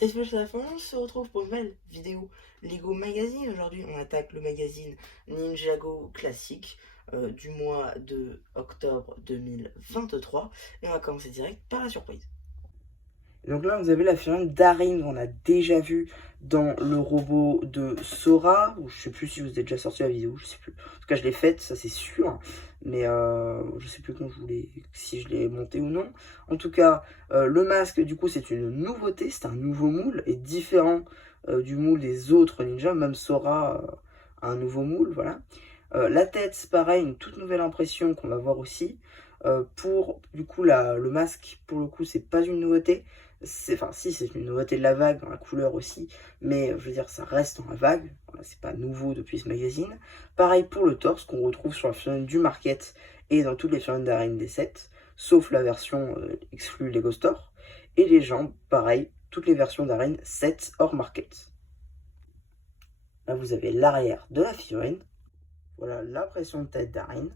C'est la fin, on se retrouve pour une nouvelle vidéo Lego Magazine. Aujourd'hui, on attaque le magazine Ninjago classique du mois de octobre 2023. Et on va commencer direct par la surprise. Donc là, vous avez la figurine Darin qu'on a déjà vu dans le robot de Sora. Ou je sais plus si vous avez déjà sorti la vidéo, je sais plus. En tout cas, je l'ai faite, ça c'est sûr. Mais je sais plus quand si je l'ai monté ou non. En tout cas, le masque, du coup, c'est une nouveauté. C'est un nouveau moule et différent du moule des autres ninjas. Même Sora a un nouveau moule, voilà. La tête, c'est pareil, une toute nouvelle impression qu'on va voir aussi. Pour du coup le masque, pour le coup, c'est pas une nouveauté. Enfin, si, c'est une nouveauté de la vague, dans la couleur aussi, mais je veux dire, ça reste dans la vague. Voilà, c'est pas nouveau depuis ce magazine. Pareil pour le torse, qu'on retrouve sur la figurine du Market et dans toutes les figurines d'Arène des 7, sauf la version exclue Lego Store. Et les jambes, pareil, toutes les versions d'Arène 7 hors Market. Là, vous avez l'arrière de la figurine. Voilà l'impression de tête d'Arène.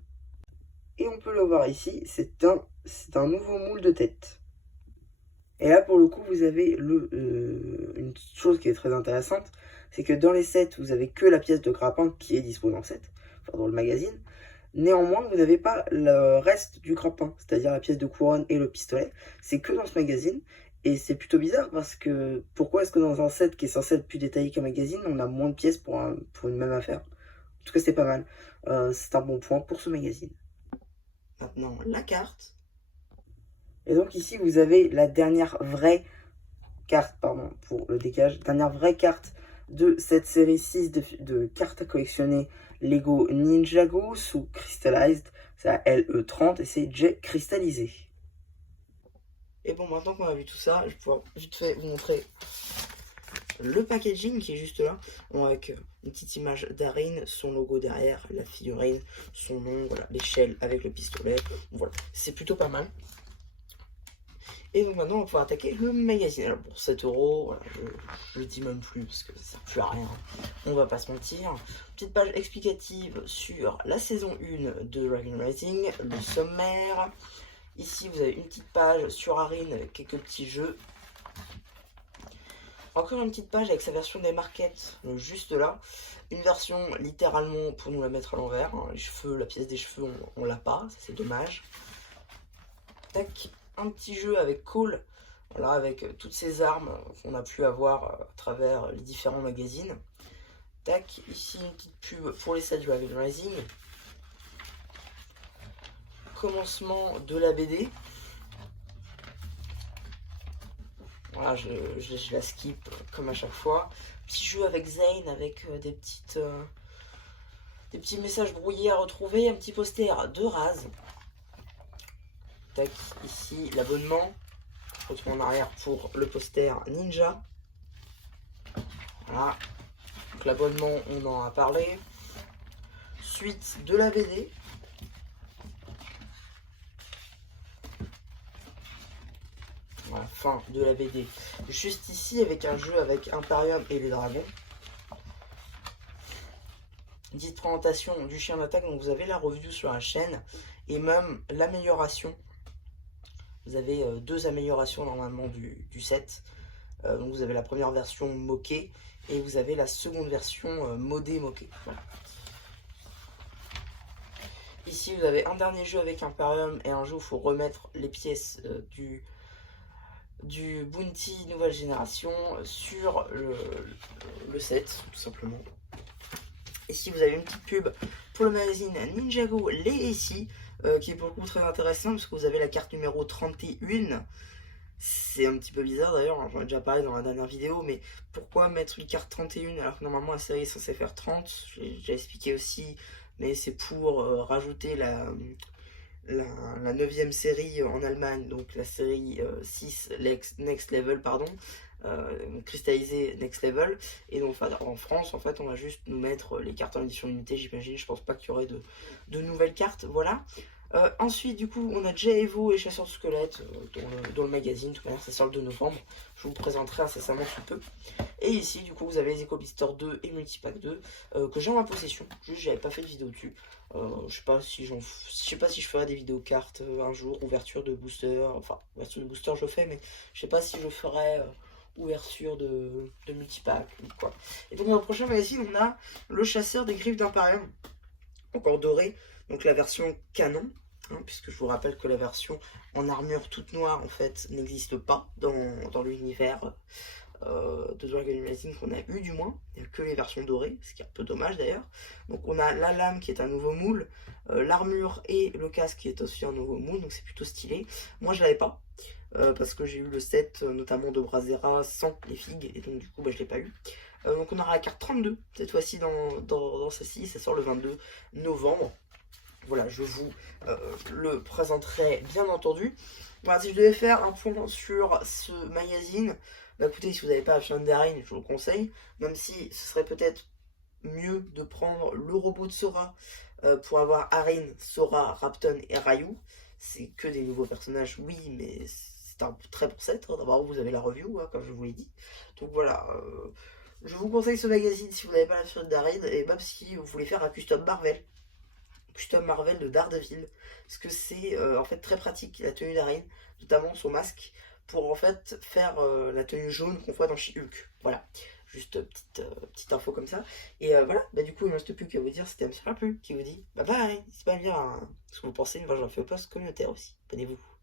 Et on peut le voir ici, c'est un nouveau moule de tête. Et là, pour le coup, vous avez une chose qui est très intéressante, c'est que dans les sets, vous avez que la pièce de grappin qui est dispo dans le set, enfin dans le magazine. Néanmoins, vous n'avez pas le reste du grappin, c'est-à-dire la pièce de couronne et le pistolet. C'est que dans ce magazine. Et c'est plutôt bizarre parce que pourquoi est-ce que dans un set qui est censé être plus détaillé qu'un magazine, on a moins de pièces pour une même affaire? En tout cas, c'est pas mal. C'est un bon point pour ce magazine. Maintenant, la carte. Et donc ici, vous avez la dernière vraie carte, pardon, pour le décage, dernière vraie carte de cette série 6 de cartes à collectionner Lego Ninjago sous Crystallized. C'est la LE30 et c'est jet cristallisé. Et bon, maintenant qu'on a vu tout ça, je vais pouvoir vite fait vous montrer le packaging qui est juste là, avec une petite image d'Arin, son logo derrière, la figurine, son nom, voilà, l'échelle avec le pistolet. Voilà, c'est plutôt pas mal. Et donc maintenant on va pouvoir attaquer le magazine. Alors pour 7 euros, voilà, je le dis même plus parce que ça sert plus à rien. On va pas se mentir. Petite page explicative sur la saison 1 de Dragon Racing, le sommaire. Ici vous avez une petite page sur Arin avec quelques petits jeux. Encore une petite page avec sa version des markets, juste là. Une version littéralement pour nous la mettre à l'envers. Les cheveux, la pièce des cheveux, on l'a pas, ça c'est dommage. Tac, un petit jeu avec Cole, voilà, avec toutes ces armes qu'on a pu avoir à travers les différents magazines. Tac, ici une petite pub pour les sets Dragon Rising. Commencement de la BD. Voilà, je la skip comme à chaque fois. Petit jeu avec Zane, avec des petits messages brouillés à retrouver. Un petit poster de Raz. Tac, ici l'abonnement. Retour en arrière pour le poster Ninja. Voilà. Donc l'abonnement, on en a parlé. Suite de la BD. Voilà, fin de la BD. Juste ici avec un jeu avec Imperium et les dragons. Petite présentation du chien d'attaque. Donc vous avez la review sur la chaîne et même l'amélioration. Vous avez deux améliorations normalement du set. Donc vous avez la première version moquée et vous avez la seconde version modée moquée. Voilà. Ici vous avez un dernier jeu avec Imperium et un jeu où il faut remettre les pièces du Bounty nouvelle génération sur le set tout simplement. Ici vous avez une petite pub pour le magazine Ninjago Legacy qui est pour le coup très intéressant parce que vous avez la carte numéro 31. C'est un petit peu bizarre d'ailleurs, j'en ai déjà parlé dans la dernière vidéo, mais pourquoi mettre une carte 31 alors que normalement la série est censée faire 30? J'ai expliqué aussi, mais c'est pour rajouter la 9ème série en Allemagne, donc la série 6 Next Level, pardon, cristallisé Next Level, et donc en France en fait on va juste nous mettre les cartes en édition limitée, j'imagine. Je pense pas qu'il y aurait de nouvelles cartes, voilà. Ensuite, du coup, on a Jay Evo et Chasseur de Squelettes dans le magazine. De toute manière, ça sort le 2 novembre. Je vous présenterai incessamment sous peu. Et ici, du coup, vous avez les Eco Blister 2 et Multipack 2 que j'ai en ma possession. Juste, j'avais pas fait de vidéo dessus. Je sais pas si je ferai des vidéos cartes un jour, ouverture de booster. Enfin, ouverture de booster, je fais, mais je sais pas si je ferai ouverture de multipack ou quoi. Et donc dans le prochain magazine, on a le chasseur des griffes d'Imparium, encore doré, donc la version canon, hein, puisque je vous rappelle que la version en armure toute noire en fait n'existe pas dans l'univers de Dragon Magazine qu'on a eu du moins. Il n'y a que les versions dorées, ce qui est un peu dommage d'ailleurs. Donc on a la lame qui est un nouveau moule, l'armure et le casque qui est aussi un nouveau moule, donc c'est plutôt stylé. Moi je l'avais pas, parce que j'ai eu le set notamment de Brazera sans les figues, et donc du coup bah, je l'ai pas eu. Donc on aura la carte 32 cette fois-ci dans celle-ci, ça sort le 22 novembre. Voilà, je vous le présenterai bien entendu. Voilà, si je devais faire un point sur ce magazine, bah écoutez, si vous n'avez pas la Fion d'Arin, je vous le conseille, même si ce serait peut-être mieux de prendre le robot de Sora pour avoir Arin, Sora, Rapton et Ryu. C'est que des nouveaux personnages, oui, mais c'est un très bon set. Hein. D'abord, vous avez la review, hein, comme je vous l'ai dit. Donc voilà, je vous conseille ce magazine si vous n'avez pas la Fion d'Arin, et même si vous voulez faire un custom Marvel de Daredevil, parce que c'est en fait très pratique la tenue d'Arin, notamment son masque, pour en fait faire la tenue jaune qu'on voit dans She-Hulk. Voilà, juste petite info comme ça. Et voilà, bah du coup il ne reste plus qu'à vous dire, c'était MC Rappu qui vous dit bye bye, n'hésitez pas à me dire ce que vous pensez, moi j'en fais au post communautaire aussi, abonnez-vous.